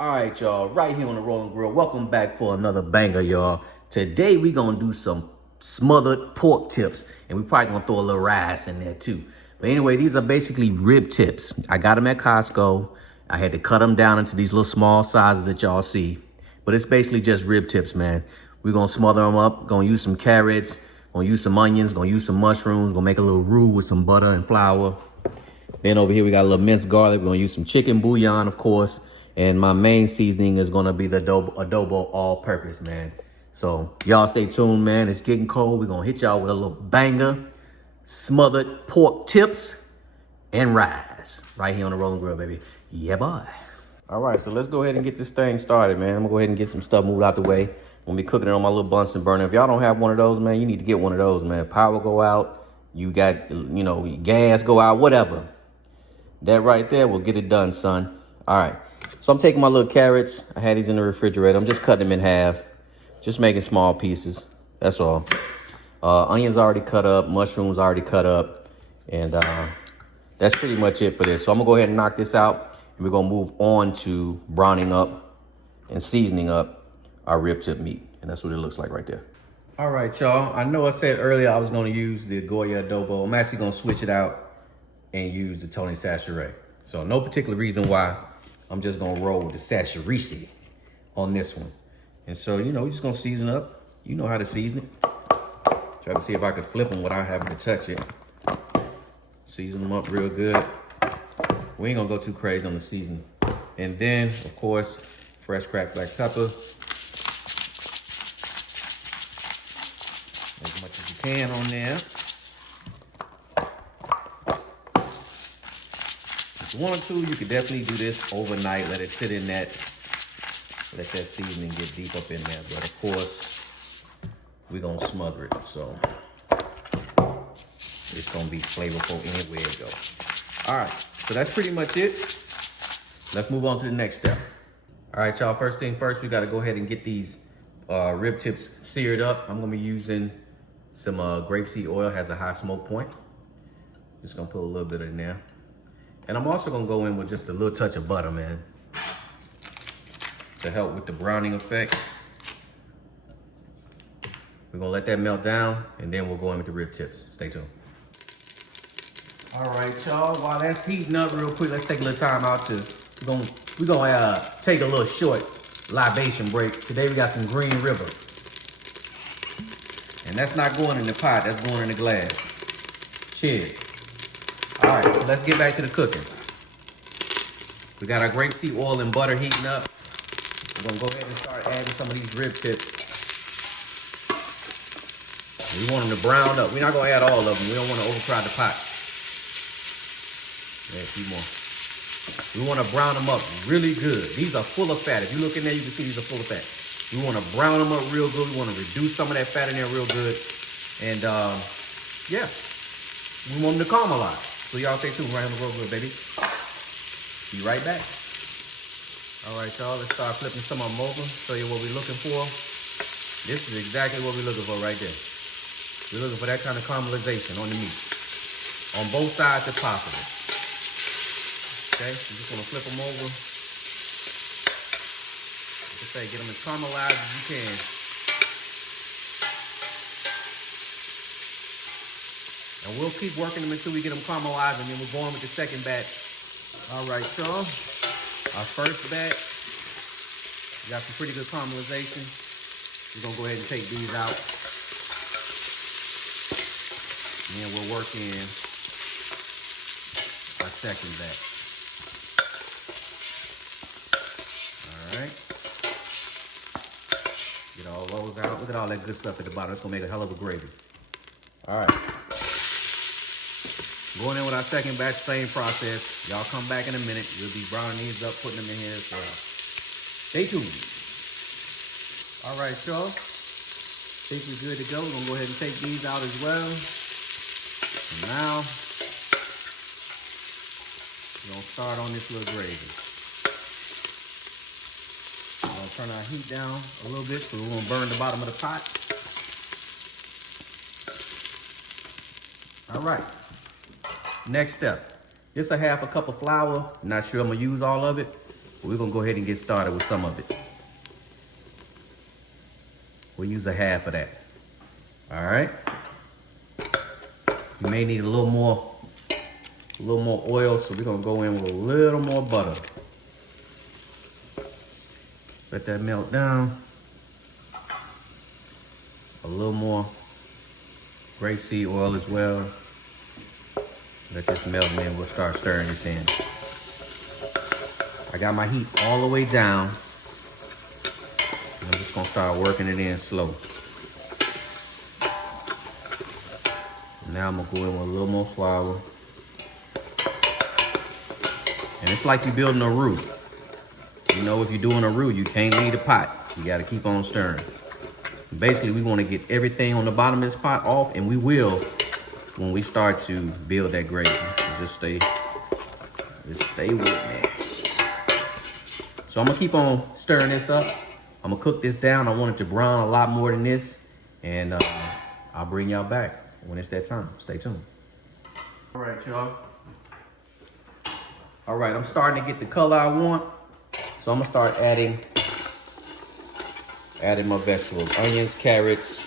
All right, y'all, right here on the Rolling Grill. Welcome back for another banger, y'all. Today we gonna do some smothered pork tips, and we probably gonna throw a little rice in there too. But anyway, these are basically rib tips. I got them at Costco. I had to cut them down into these little small sizes that y'all see. But it's basically just rib tips, man. We're gonna smother them up. Gonna use some carrots. Gonna use some onions. Gonna use some mushrooms. Gonna make a little roux with some butter and flour. Then over here we got a little minced garlic. We're gonna use some chicken bouillon, of course. And my main seasoning is gonna be the adobo all-purpose, man. So y'all stay tuned, man. It's getting cold. We're gonna hit y'all with a little banger, smothered pork tips and rice. Right here on the Rolling Grill, baby. Yeah, boy. All right, so let's go ahead and get this thing started, man. I'm gonna go ahead and get some stuff moved out the way. I'm gonna be cooking it on my little Bunsen burner. If y'all don't have one of those, man, you need to get one of those, man. Power go out, you got, gas go out, whatever. That right there will get it done, son. All right. So I'm taking my little carrots. I had these in the refrigerator. I'm just cutting them in half. Just making small pieces. That's all. Onions already cut up. Mushrooms already cut up. And that's pretty much it for this. So I'm going to go ahead and knock this out. And we're going to move on to browning up and seasoning up our rib tip meat. And that's what it looks like right there. All right, y'all. I know I said earlier I was going to use the Goya adobo. I'm actually going to switch it out and use the Tony Sachere. So no particular reason why. I'm just gonna roll with the Sachere on this one. And so, we're just gonna season up. You know how to season it. Try to see if I could flip them without having to touch it. Season them up real good. We ain't gonna go too crazy on the seasoning. And then, of course, fresh cracked black pepper. As much as you can on there. If you want to, you could definitely do this overnight. Let it sit in that. Let that seasoning get deep up in there. But of course, we're going to smother it. So it's going to be flavorful anywhere it goes. All right. So that's pretty much it. Let's move on to the next step. All right, y'all. First thing first, we got to go ahead and get these rib tips seared up. I'm going to be using some grapeseed oil. Has a high smoke point. Just going to put a little bit in there. And I'm also gonna go in with just a little touch of butter, man, to help with the browning effect. We're gonna let that melt down, and then we'll go in with the rib tips. Stay tuned. All right, y'all, while that's heating up real quick, let's take a little time out to, we're gonna take a little short libation break. Today we got some Green River. And that's not going in the pot, that's going in the glass. Cheers. All right, so let's get back to the cooking. We got our grapeseed oil and butter heating up. We're gonna go ahead and start adding some of these rib tips. We want them to brown up. We're not gonna add all of them. We don't wanna overcrowd the pot. Yeah, a few more. We wanna brown them up really good. These are full of fat. If you look in there, you can see these are full of fat. We wanna brown them up real good. We wanna reduce some of that fat in there real good. And yeah, we want them to caramelize. So y'all stay tuned right on the road, good, baby. Be right back. All right, y'all, let's start flipping some of them over, show you what we're looking for. This is exactly what we're looking for right there. We're looking for that kind of caramelization on the meat. On both sides if possible. Okay, you just wanna flip them over. Like I say, get them as caramelized as you can. And we'll keep working them until we get them caramelized, and then we're going with the second batch. All right, y'all. Our first batch, we got some pretty good caramelization. We're gonna go ahead and take these out. And then we'll work in our second batch. All right. Get all those out. Look at all that good stuff at the bottom. It's gonna make a hell of a gravy. All right. Going in with our second batch, same process. Y'all come back in a minute. We'll be browning these up, putting them in here as well. Stay tuned. All right, y'all. Think we're good to go. We're gonna go ahead and take these out as well. And now, we're gonna start on this little gravy. We're gonna turn our heat down a little bit so we won't burn the bottom of the pot. All right. Next step, just a half a cup of flour. Not sure I'm gonna use all of it. We're gonna go ahead and get started with some of it. We'll use a half of that. All right. You may need a little more oil, so we're gonna go in with a little more butter. Let that melt down. A little more grapeseed oil as well. Let this melt and then we'll start stirring this in. I got my heat all the way down. I'm just gonna start working it in slow. Now I'm gonna go in with a little more flour. And it's like you're building a roux. You know, if you're doing a roux, you can't leave the pot. You gotta keep on stirring. Basically, we wanna get everything on the bottom of this pot off, and we will when we start to build that gravy. So just stay with me. So I'm gonna keep on stirring this up. I'm gonna cook this down. I want it to brown a lot more than this. And I'll bring y'all back when it's that time. Stay tuned. All right, y'all. All right, I'm starting to get the color I want. So I'm gonna start adding my vegetables. Onions, carrots.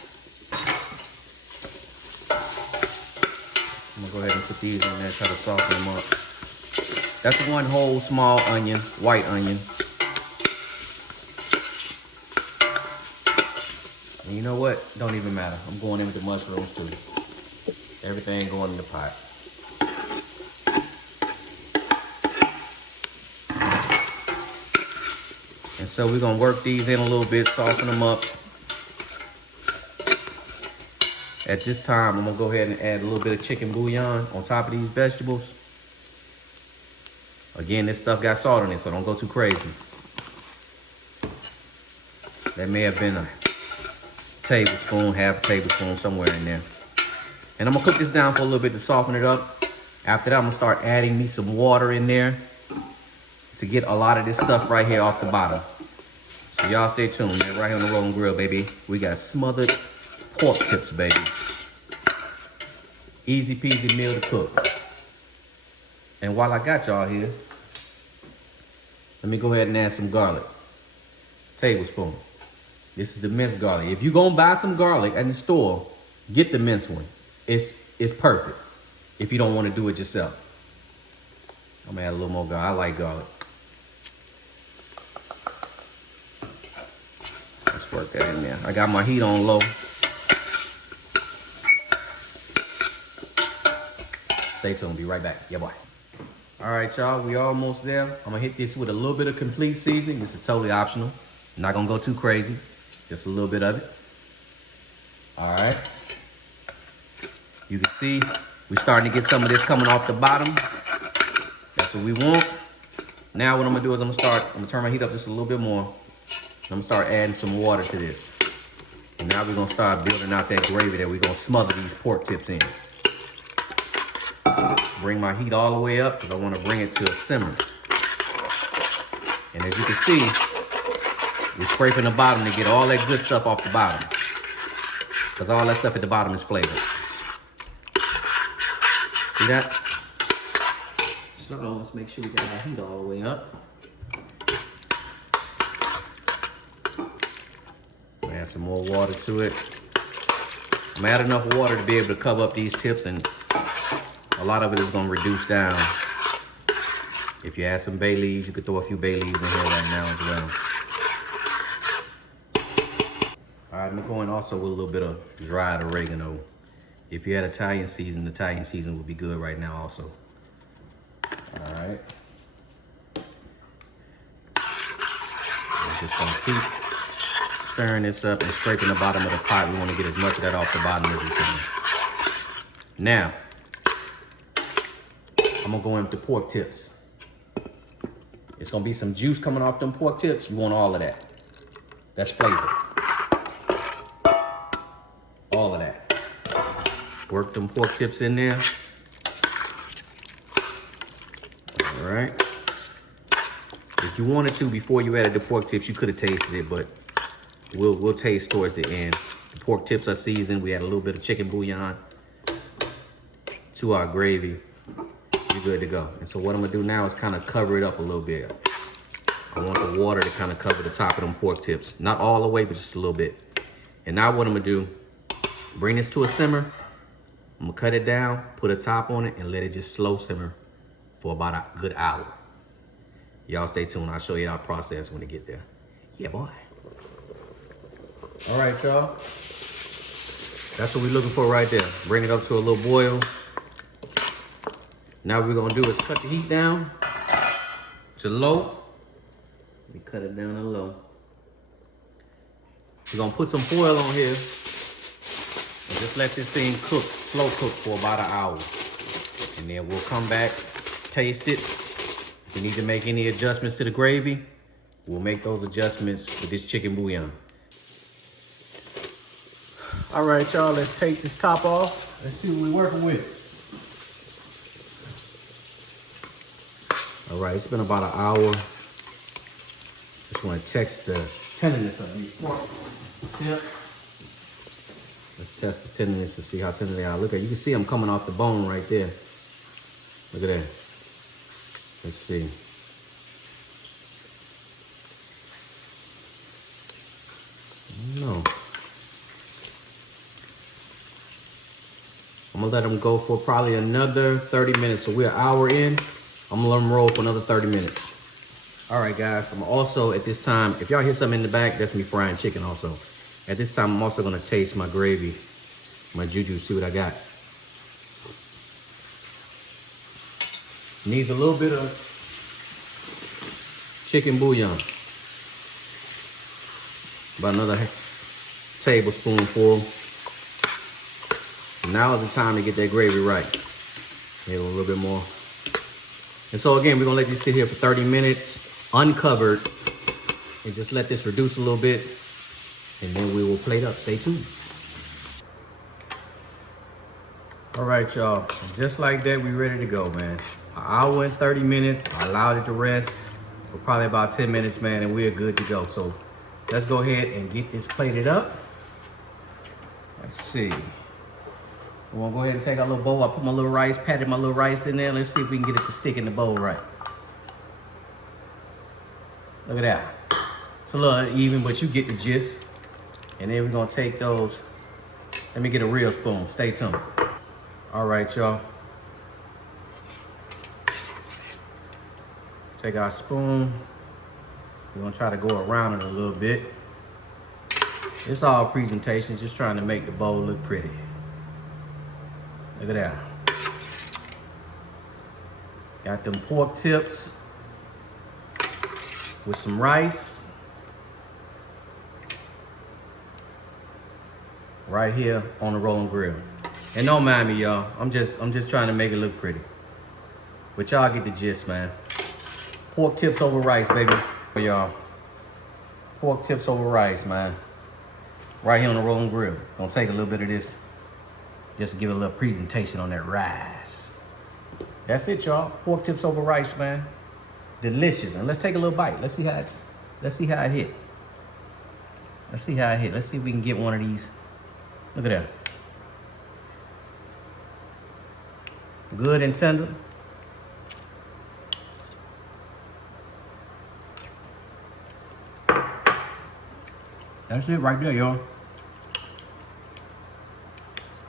I'm gonna go ahead and put these in there, try to soften them up. That's one whole small onion, white onion. And you know what? Don't even matter. I'm going in with the mushrooms too. Everything going in the pot. And so we're gonna work these in a little bit, soften them up. At this time, I'm gonna go ahead and add a little bit of chicken bouillon on top of these vegetables. Again, this stuff got salt in it, so don't go too crazy. That may have been a tablespoon, half a tablespoon, somewhere in there. And I'm gonna cook this down for a little bit to soften it up. After that, I'm gonna start adding me some water in there to get a lot of this stuff right here off the bottom. So y'all stay tuned, man. Right here on the Rolling Grill, baby. We got smothered pork tips, baby. Easy peasy meal to cook. And while I got y'all here, let me go ahead and add some garlic. Tablespoon. This is the minced garlic. If you're gonna buy some garlic at the store, get the minced one. It's perfect if you don't want to do it yourself. I'm gonna add a little more garlic. I like garlic. Let's work that in there. I got my heat on low. Stay tuned, be right back. Yeah, boy. All right, y'all, we almost there. I'm gonna hit this with a little bit of complete seasoning. This is totally optional. I'm not gonna go too crazy. Just a little bit of it. All right. You can see we're starting to get some of this coming off the bottom. That's what we want. Now what I'm gonna do is I'm gonna turn my heat up just a little bit more. I'm gonna start adding some water to this. And now we're gonna start building out that gravy that we're gonna smother these pork tips in. Bring my heat all the way up because I want to bring it to a simmer. And as you can see, we're scraping the bottom to get all that good stuff off the bottom. Because all that stuff at the bottom is flavored. See that? So let's make sure we got our heat all the way up. Add some more water to it. I'm adding enough water to be able to cover up these tips, and a lot of it is going to reduce down. If you add some bay leaves, you could throw a few bay leaves in here right now as well. All right, I'm going also with a little bit of dried oregano. If you had Italian season would be good right now also. All right. I'm just going to keep stirring this up and scraping the bottom of the pot. We want to get as much of that off the bottom as we can. Now, I'm gonna go in with the pork tips. It's gonna be some juice coming off them pork tips. You want all of that. That's flavor. All of that. Work them pork tips in there. All right. If you wanted to, before you added the pork tips, you could have tasted it, but we'll taste towards the end. The pork tips are seasoned. We add a little bit of chicken bouillon to our gravy. You're good to go. And so what I'm gonna do now is kind of cover it up a little bit. I want the water to kind of cover the top of them pork tips. Not all the way, but just a little bit. And now what I'm gonna do, bring this to a simmer. I'm gonna cut it down, put a top on it, and let it just slow simmer for about a good hour. Y'all stay tuned. I'll show you our process when it get there. Yeah, boy. All right, y'all. That's what we're looking for right there. Bring it up to a little boil. Now what we're gonna do is cut the heat down to low. We cut it down to low. We're gonna put some foil on here and just let this thing cook, slow cook for about an hour. And then we'll come back, taste it. If we need to make any adjustments to the gravy, we'll make those adjustments with this chicken bouillon. All right, y'all, let's take this top off. Let's see what we're working with. All right, it's been about an hour. Just want to test the tenderness of these pork tips. Let's test the tenderness to see how tender they are. Look at, you can see them coming off the bone right there. Look at that. Let's see. No. I'm gonna let them go for probably another 30 minutes. So we're an hour in. I'm gonna let them roll for another 30 minutes. All right, guys, I'm also at this time, if y'all hear something in the back, that's me frying chicken also. At this time, I'm also gonna taste my gravy, my juju, see what I got. Needs a little bit of chicken bouillon. About another tablespoonful. Now is the time to get that gravy right. Maybe a little bit more. And so again, we're gonna let this sit here for 30 minutes, uncovered, and just let this reduce a little bit, and then we will plate up. Stay tuned. All right, y'all, just like that, we ready to go, man. An hour and 30 minutes, I allowed it to rest for probably about 10 minutes, man, and we're good to go. So let's go ahead and get this plated up. Let's see. We're gonna go ahead and take our little bowl. I put my little rice, patted my little rice in there. Let's see if we can get it to stick in the bowl right. Look at that. It's a little uneven, but you get the gist. And then we're gonna take those. Let me get a real spoon. Stay tuned. All right, y'all. Take our spoon. We're gonna try to go around it a little bit. It's all presentation, just trying to make the bowl look pretty. Look at that. Got them pork tips with some rice. Right here on the rolling grill. And don't mind me, y'all. I'm just trying to make it look pretty. But y'all get the gist, man. Pork tips over rice, baby. Y'all. Pork tips over rice, man. Right here on the rolling grill. Gonna take a little bit of this just to give it a little presentation on that rice. That's it, y'all. Pork tips over rice, man. Delicious. And let's take a little bite. Let's see how it hit. Let's see how it hit. Let's see if we can get one of these. Look at that. Good and tender. That's it right there, y'all.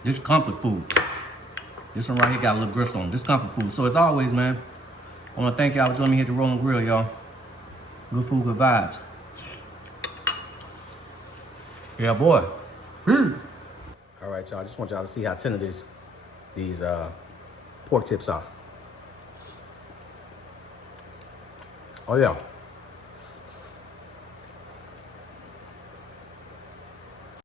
This comfort food. This one right here got a little gristle on. This comfort food. So as always, man, I want to thank y'all for joining me here at the Rolling Grill, y'all. Good food, good vibes. Yeah, boy. All right, y'all. I just want y'all to see how tender these pork tips are. Oh yeah.